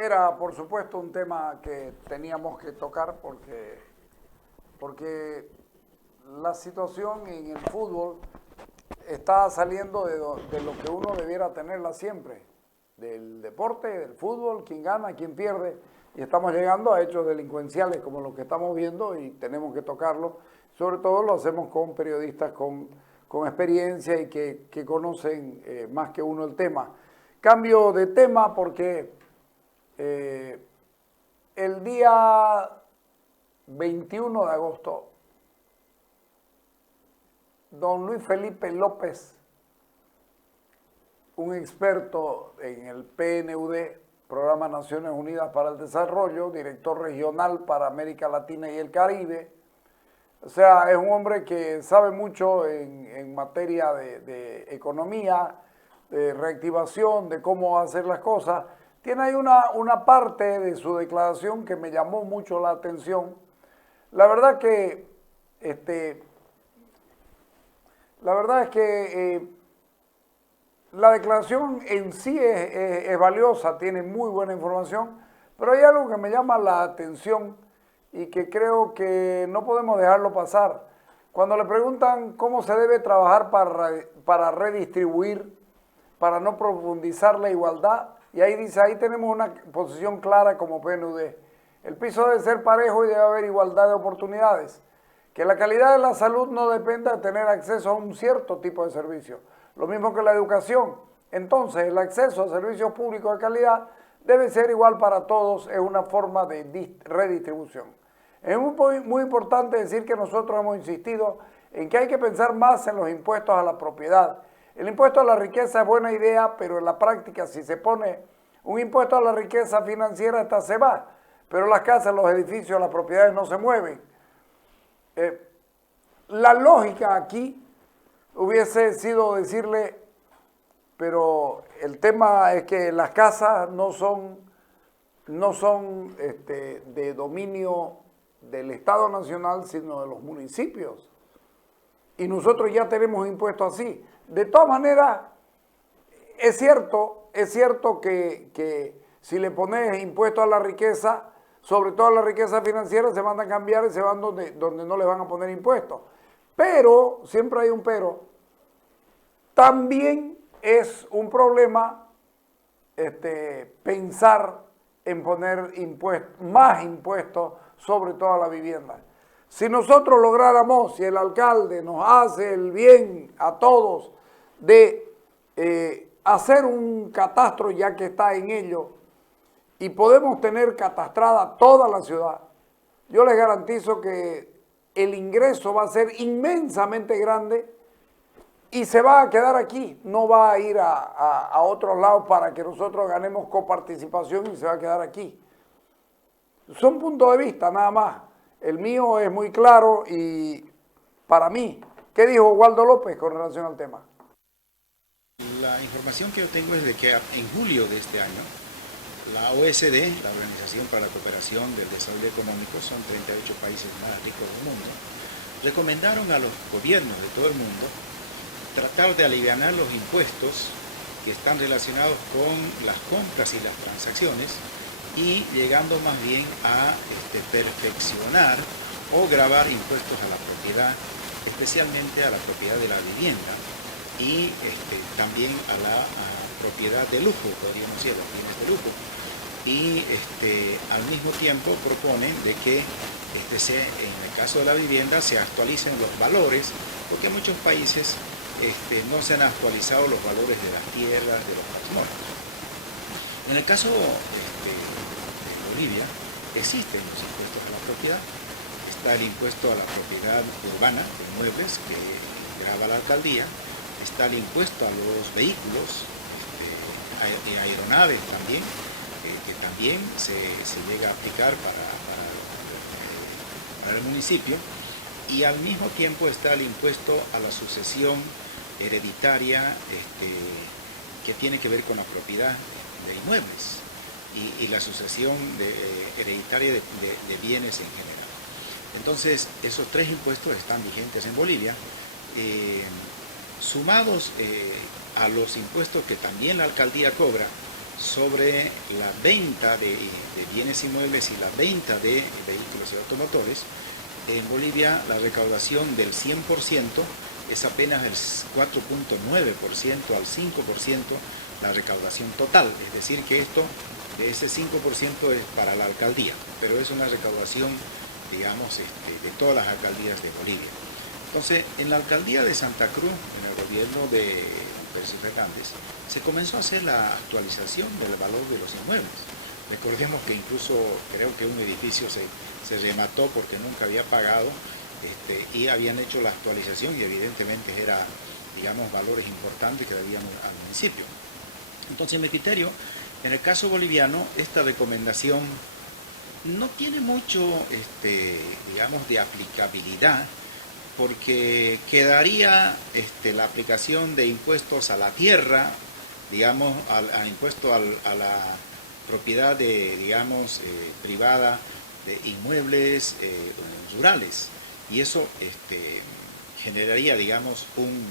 Era, por supuesto, un tema que teníamos que tocar porque la situación en el fútbol está saliendo de lo que uno debiera tenerla siempre, del deporte, del fútbol, quién gana, quién pierde, y estamos llegando a hechos delincuenciales como los que estamos viendo y tenemos que tocarlo. Sobre todo lo hacemos con periodistas con experiencia y que conocen más que uno el tema. Cambio de tema porque el día 21 de agosto, don Luis Felipe López, un experto en el PNUD, Programa Naciones Unidas para el Desarrollo, director regional para América Latina y el Caribe, o sea, es un hombre que sabe mucho en materia de economía, de reactivación, de cómo hacer las cosas. Tiene ahí una parte de su declaración que me llamó mucho la atención. La verdad que, la declaración en sí es valiosa, tiene muy buena información, pero hay algo que me llama la atención y que creo que no podemos dejarlo pasar. Cuando le preguntan cómo se debe trabajar para redistribuir, para no profundizar la igualdad, y ahí dice, ahí tenemos una posición clara como PNUD. El piso debe ser parejo y debe haber igualdad de oportunidades. Que la calidad de la salud no dependa de tener acceso a un cierto tipo de servicio. Lo mismo que la educación. Entonces, el acceso a servicios públicos de calidad debe ser igual para todos, es una forma de redistribución. Es muy importante decir que nosotros hemos insistido en que hay que pensar más en los impuestos a la propiedad. El impuesto a la riqueza es buena idea, pero en la práctica si se pone un impuesto a la riqueza financiera, esta se va. Pero las casas, los edificios, las propiedades no se mueven. La lógica aquí hubiese sido decirle, pero el tema es que las casas no son de dominio del Estado Nacional, sino de los municipios. Y nosotros ya tenemos impuestos así. De todas maneras, es cierto que si le pones impuestos a la riqueza, sobre todo a la riqueza financiera, se van a cambiar y se van donde no les van a poner impuestos. Pero, siempre hay un pero, también es un problema pensar en poner más impuestos sobre toda la vivienda. Si nosotros lográramos, si el alcalde nos hace el bien a todos de hacer un catastro, ya que está en ello, y podemos tener catastrada toda la ciudad, yo les garantizo que el ingreso va a ser inmensamente grande y se va a quedar aquí, no va a ir a otros lados para que nosotros ganemos coparticipación y se va a quedar aquí. Son puntos de vista nada más. El mío es muy claro y para mí, ¿qué dijo Waldo López con relación al tema? La información que yo tengo es de que en julio de este año, la OECD, la Organización para la Cooperación del Desarrollo Económico, son 38 países más ricos del mundo, recomendaron a los gobiernos de todo el mundo tratar de aliviar los impuestos que están relacionados con las compras y las transacciones y llegando más bien a perfeccionar o gravar impuestos a la propiedad, especialmente a la propiedad de la vivienda y también a la propiedad de lujo, podríamos decir, los bienes de lujo. Y al mismo tiempo proponen de que en el caso de la vivienda se actualicen los valores, porque en muchos países no se han actualizado los valores de las tierras, de los patrimonios. En el caso de Bolivia existen los impuestos a la propiedad. Está el impuesto a la propiedad urbana de inmuebles que grava la alcaldía. Está el impuesto a los vehículos, de aeronaves también, que también se llega a aplicar para el municipio. Y al mismo tiempo está el impuesto a la sucesión hereditaria que tiene que ver con la propiedad de inmuebles y la sucesión hereditaria de bienes en general. Entonces, esos tres impuestos están vigentes en Bolivia, sumados a los impuestos que también la alcaldía cobra sobre la venta de bienes inmuebles y la venta de vehículos y automotores. En Bolivia la recaudación del 100% es apenas el 4.9% al 5% la recaudación total, es decir que esto, de ese 5% es para la alcaldía, pero es una recaudación, digamos, de todas las alcaldías de Bolivia. Entonces, en la alcaldía de Santa Cruz, en el gobierno de Percy Fernández, se comenzó a hacer la actualización del valor de los inmuebles. Recordemos que incluso creo que un edificio se remató porque nunca había pagado y habían hecho la actualización y evidentemente era, digamos, valores importantes que debían al municipio. Entonces, en mi criterio, en el caso boliviano, esta recomendación no tiene mucho, digamos, de aplicabilidad, porque quedaría la aplicación de impuestos a la tierra, digamos, a impuesto a la propiedad de, digamos, privada de inmuebles rurales, y eso generaría, digamos, un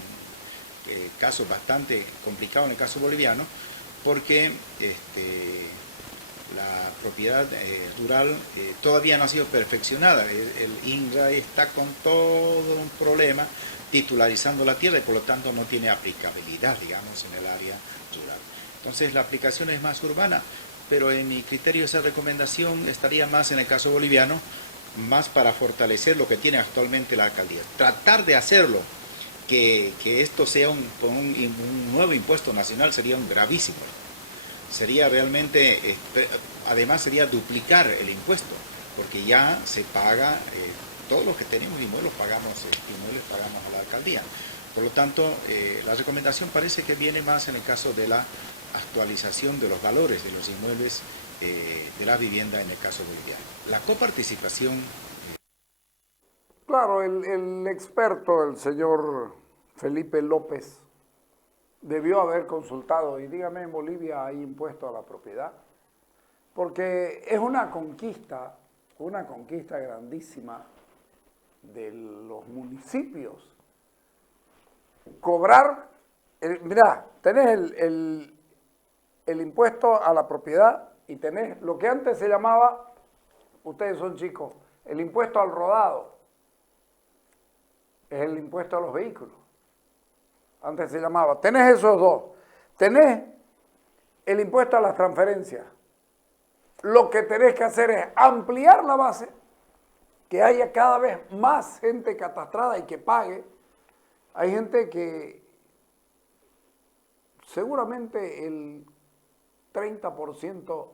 caso bastante complicado en el caso boliviano, porque la propiedad rural todavía no ha sido perfeccionada. El INRA está con todo un problema titularizando la tierra y por lo tanto no tiene aplicabilidad, digamos, en el área rural. Entonces la aplicación es más urbana, pero en mi criterio esa recomendación estaría más en el caso boliviano, más para fortalecer lo que tiene actualmente la alcaldía. Tratar de hacerlo, que esto sea un nuevo impuesto nacional sería un gravísimo. Sería realmente, además sería duplicar el impuesto, porque ya se paga, todos los que tenemos inmuebles pagamos a la alcaldía. Por lo tanto, la recomendación parece que viene más en el caso de la actualización de los valores de los inmuebles de la vivienda en el caso boliviano. La coparticipación. Claro, el experto, el señor Felipe López, debió haber consultado, y dígame, en Bolivia hay impuesto a la propiedad, porque es una conquista grandísima de los municipios. Cobrar, mirá, tenés el impuesto a la propiedad y tenés lo que antes se llamaba, ustedes son chicos, el impuesto al rodado, es el impuesto a los vehículos. Antes se llamaba. Tenés esos dos. Tenés el impuesto a las transferencias. Lo que tenés que hacer es ampliar la base, que haya cada vez más gente catastrada y que pague. Hay gente que seguramente el 30%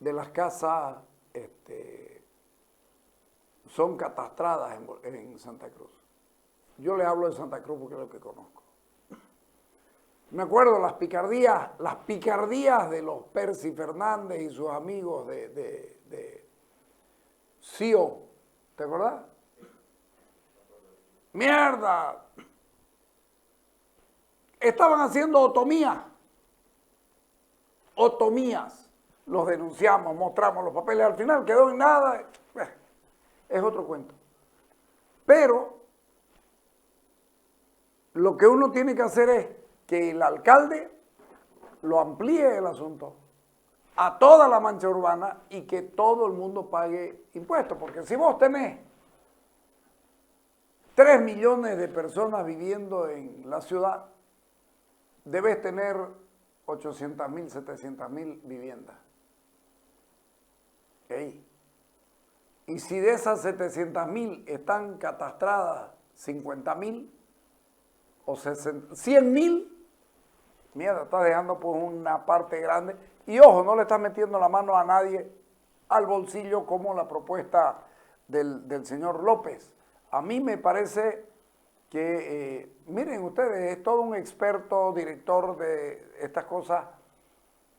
de las casas son catastradas en Santa Cruz. Yo les hablo de Santa Cruz porque es lo que conozco. Me acuerdo las picardías de los Percy Fernández y sus amigos de CIO. ¿Te acordás? ¡Mierda! Estaban haciendo otomías. Los denunciamos, mostramos los papeles, al final quedó en nada. Es otro cuento. Pero lo que uno tiene que hacer es que el alcalde lo amplíe el asunto a toda la mancha urbana y que todo el mundo pague impuestos. Porque si vos tenés 3 millones de personas viviendo en la ciudad, debes tener 800.000, 700.000 viviendas. ¿Okay? Y si de esas 700.000 están catastradas 50.000 o 100.000, mierda, estás dejando pues una parte grande. Y ojo, no le estás metiendo la mano a nadie al bolsillo como la propuesta del señor López. A mí me parece que, miren ustedes, es todo un experto, director de estas cosas,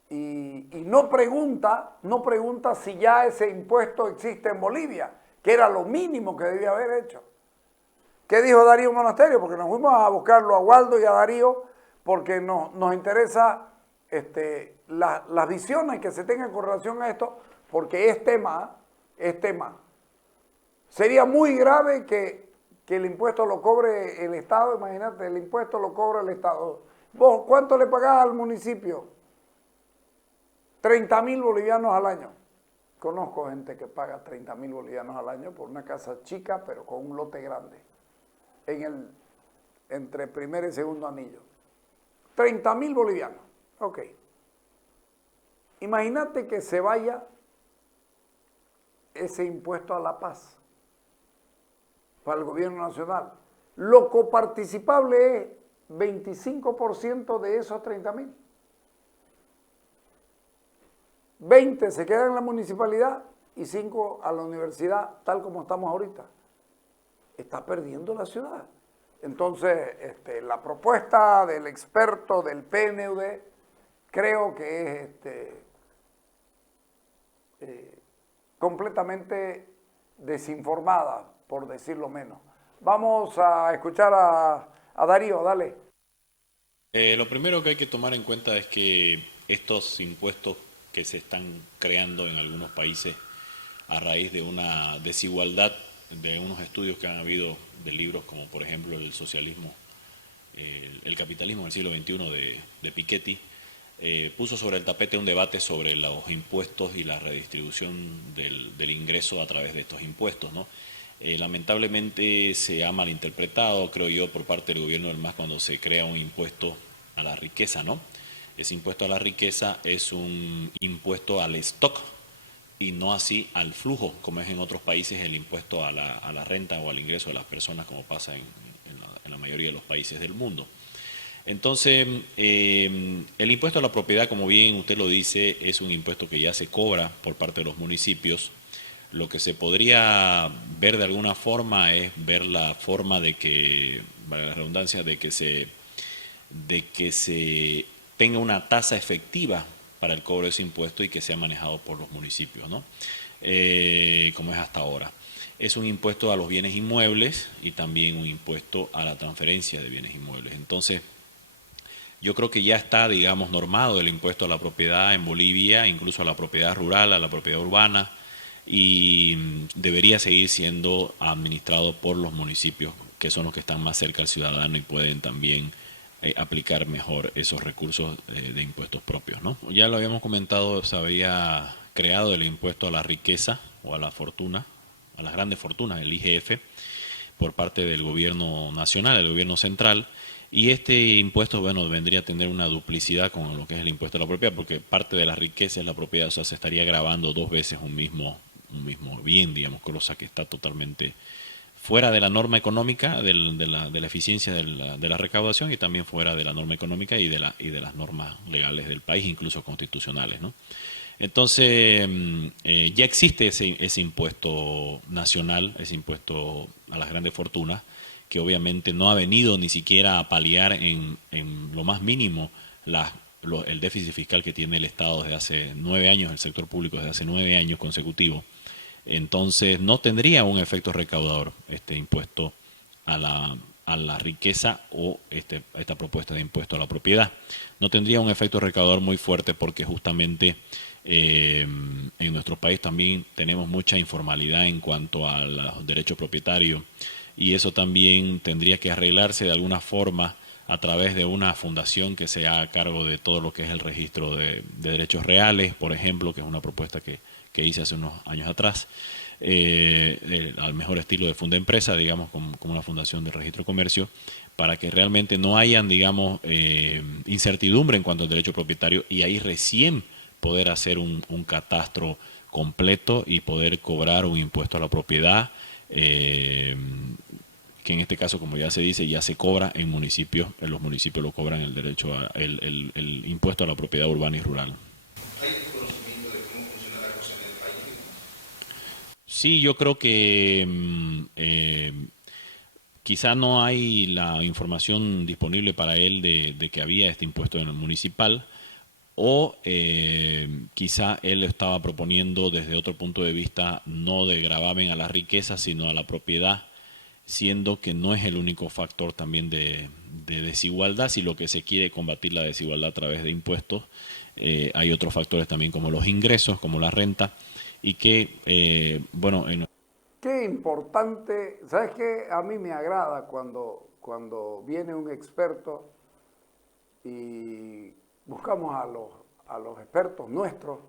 y no pregunta si ya ese impuesto existe en Bolivia, que era lo mínimo que debía haber hecho. ¿Qué dijo Darío Monasterio? Porque nos fuimos a buscarlo a Waldo y a Darío, porque nos interesa las visiones que se tengan con relación a esto, porque es tema. Sería muy grave que el impuesto lo cobre el Estado. Imagínate, el impuesto lo cobra el Estado. ¿Vos cuánto le pagás al municipio? 30.000 bolivianos al año. Conozco gente que paga 30.000 bolivianos al año por una casa chica, pero con un lote grande, entre primer y segundo anillo. 30.000 bolivianos, ok. Imagínate que se vaya ese impuesto a la paz para el gobierno nacional. Lo coparticipable es 25% de esos 30.000. 20 se quedan en la municipalidad y 5 a la universidad, tal como estamos ahorita. Está perdiendo la ciudad. Entonces, la propuesta del experto del PNUD creo que es completamente desinformada, por decirlo menos. Vamos a escuchar a Darío, dale. Lo primero que hay que tomar en cuenta es que estos impuestos que se están creando en algunos países a raíz de una desigualdad de unos estudios que han habido de libros como por ejemplo el socialismo, el capitalismo del siglo XXI de Piketty, puso sobre el tapete un debate sobre los impuestos y la redistribución del ingreso a través de estos impuestos, ¿no? Lamentablemente se ha malinterpretado, creo yo, por parte del gobierno del MAS cuando se crea un impuesto a la riqueza, ¿no? Ese impuesto a la riqueza es un impuesto al stock y no así al flujo, como es en otros países el impuesto a la renta o al ingreso de las personas, como pasa en la mayoría de los países del mundo. Entonces, el impuesto a la propiedad, como bien usted lo dice, es un impuesto que ya se cobra por parte de los municipios. Lo que se podría ver de alguna forma es ver la forma de que, valga la redundancia, de que se tenga una tasa efectiva para el cobro de ese impuesto y que sea manejado por los municipios, ¿no? Como es hasta ahora. Es un impuesto a los bienes inmuebles y también un impuesto a la transferencia de bienes inmuebles. Entonces, yo creo que ya está, digamos, normado el impuesto a la propiedad en Bolivia, incluso a la propiedad rural, a la propiedad urbana, y debería seguir siendo administrado por los municipios, que son los que están más cerca al ciudadano y pueden también aplicar mejor esos recursos de impuestos propios, ¿no? Ya lo habíamos comentado, se había creado el impuesto a la riqueza o a la fortuna, a las grandes fortunas, el IGF, por parte del gobierno nacional, el gobierno central, y este impuesto, bueno, vendría a tener una duplicidad con lo que es el impuesto a la propiedad, porque parte de la riqueza es la propiedad, o sea, se estaría grabando dos veces un mismo bien, digamos, cosa que está totalmente fuera de la norma económica, de la eficiencia de la recaudación y también fuera de la norma económica y de las normas legales del país, incluso constitucionales, ¿no? Entonces, ya existe ese impuesto nacional, ese impuesto a las grandes fortunas, que obviamente no ha venido ni siquiera a paliar en lo más mínimo el déficit fiscal que tiene el Estado desde hace 9 años, el sector público desde hace 9 años consecutivos. Entonces no tendría un efecto recaudador este impuesto a la riqueza o esta propuesta de impuesto a la propiedad. No tendría un efecto recaudador muy fuerte porque justamente en nuestro país también tenemos mucha informalidad en cuanto a los derechos propietarios y eso también tendría que arreglarse de alguna forma a través de una fundación que se haga cargo de todo lo que es el registro de derechos reales, por ejemplo, que es una propuesta que hice hace unos años atrás, al mejor estilo de Fundempresa, digamos, como una fundación de registro de comercio, para que realmente no hayan, digamos, incertidumbre en cuanto al derecho propietario y ahí recién poder hacer un catastro completo y poder cobrar un impuesto a la propiedad, que en este caso, como ya se dice, ya se cobra en municipios, en los municipios lo cobran el derecho el impuesto a la propiedad urbana y rural. Sí, yo creo que quizá no hay la información disponible para él de que había este impuesto en el municipal o quizá él estaba proponiendo desde otro punto de vista no de gravamen a la riqueza sino a la propiedad, siendo que no es el único factor también de desigualdad. Si lo que se quiere combatir la desigualdad a través de impuestos, hay otros factores también como los ingresos, como la renta, y que, bueno... Qué importante, ¿sabes qué? A mí me agrada cuando viene un experto y buscamos a los expertos nuestros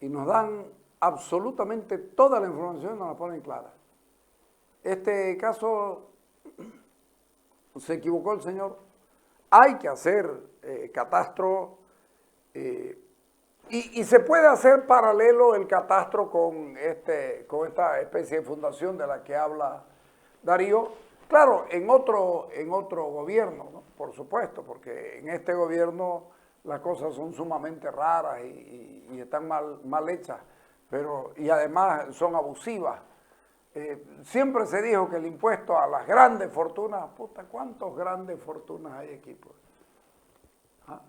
y nos dan absolutamente toda la información y nos la ponen clara. Este caso se equivocó el señor. Hay que hacer catastro y se puede hacer paralelo el catastro con esta especie de fundación de la que habla Darío. Claro, en otro gobierno, ¿no? Por supuesto, porque en este gobierno las cosas son sumamente raras y están mal hechas, y además son abusivas. Siempre se dijo que el impuesto a las grandes fortunas, puta, ¿cuántas grandes fortunas hay aquí? Pues? ¿Ah?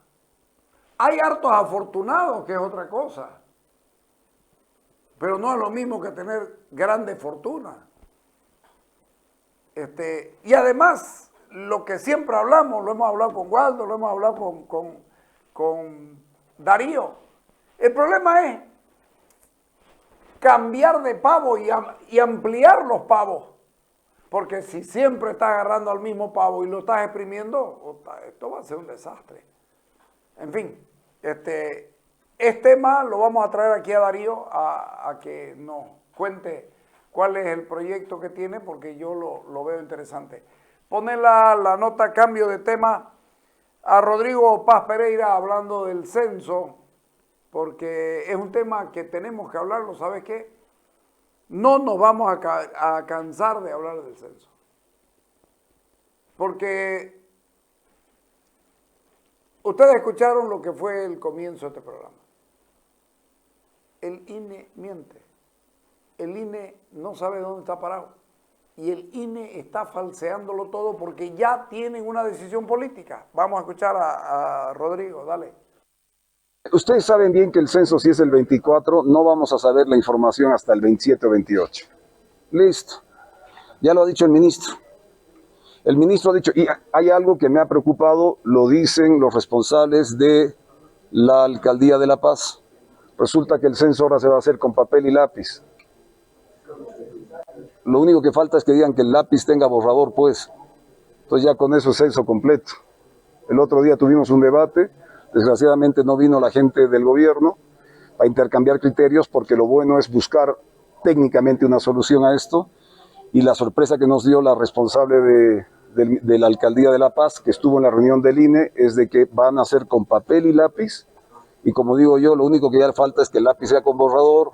Hay hartos afortunados, que es otra cosa, pero no es lo mismo que tener grandes fortunas. Y además, lo que siempre hablamos, lo hemos hablado con Waldo, lo hemos hablado con Darío, el problema es cambiar de pavo y ampliar los pavos. Porque si siempre estás agarrando al mismo pavo y lo estás exprimiendo, esto va a ser un desastre. En fin, este tema lo vamos a traer aquí a Darío a que nos cuente cuál es el proyecto que tiene, porque yo lo veo interesante. Pone la nota, cambio de tema, a Rodrigo Paz Pereira hablando del censo, porque es un tema que tenemos que hablarlo, ¿sabes qué? No nos vamos a cansar de hablar del censo. Porque ustedes escucharon lo que fue el comienzo de este programa. El INE miente. El INE no sabe dónde está parado. Y el INE está falseándolo todo porque ya tienen una decisión política. Vamos a escuchar a Rodrigo, dale. Ustedes saben bien que el censo, si es el 24, no vamos a saber la información hasta el 27 o 28. Listo. Ya lo ha dicho el ministro. El ministro ha dicho, y hay algo que me ha preocupado, lo dicen los responsables de la Alcaldía de La Paz. Resulta que el censo ahora se va a hacer con papel y lápiz. Lo único que falta es que digan que el lápiz tenga borrador, pues. Entonces ya con eso es censo completo. El otro día tuvimos un debate. Desgraciadamente no vino la gente del gobierno para intercambiar criterios, porque lo bueno es buscar técnicamente una solución a esto, y la sorpresa que nos dio la responsable de la Alcaldía de La Paz, que estuvo en la reunión del INE, es de que van a hacer con papel y lápiz, y como digo yo, lo único que ya falta es que el lápiz sea con borrador,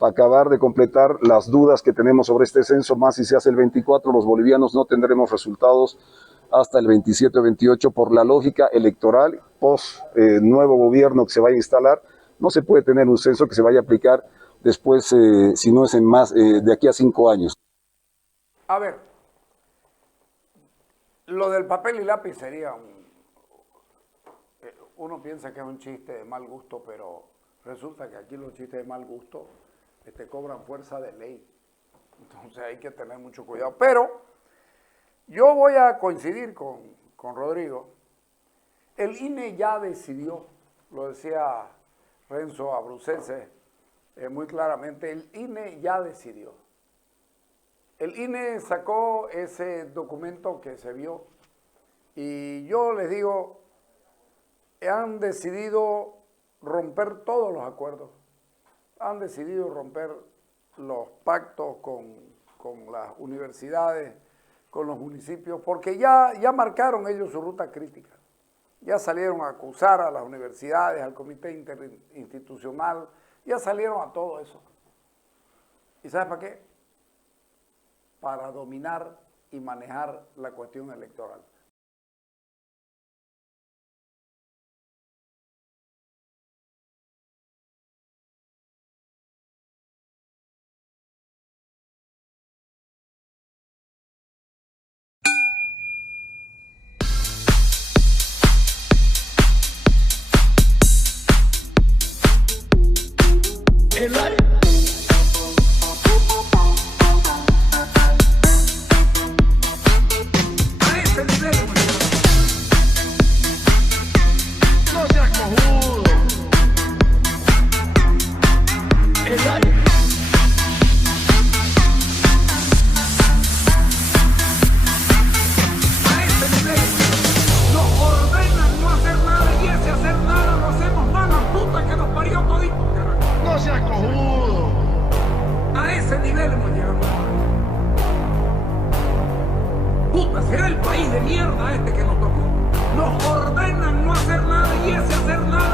para acabar de completar las dudas que tenemos sobre este censo. Más si se hace el 24, los bolivianos no tendremos resultados hasta el 27 o 28 por la lógica electoral. Post nuevo gobierno que se vaya a instalar, no se puede tener un censo que se vaya a aplicar después, si no es en más, de aquí a 5 años. A ver, lo del papel y lápiz sería uno piensa que es un chiste de mal gusto, pero resulta que aquí los chistes de mal gusto cobran fuerza de ley. Entonces hay que tener mucho cuidado. Pero yo voy a coincidir con Rodrigo. El INE ya decidió, lo decía Renzo Abruzese muy claramente, el INE ya decidió. El INE sacó ese documento que se vio y yo les digo, han decidido romper todos los acuerdos, han decidido romper los pactos con las universidades, con los municipios, porque ya marcaron ellos su ruta crítica. Ya salieron a acusar a las universidades, al comité interinstitucional, ya salieron a todo eso. ¿Y sabes para qué? Para dominar y manejar la cuestión electoral. A ese nivel seas cojudo. A ese nivel hemos llegado. Puta, será el país de mierda este que nos tocó. Nos ordenan no hacer nada y ese hacer nada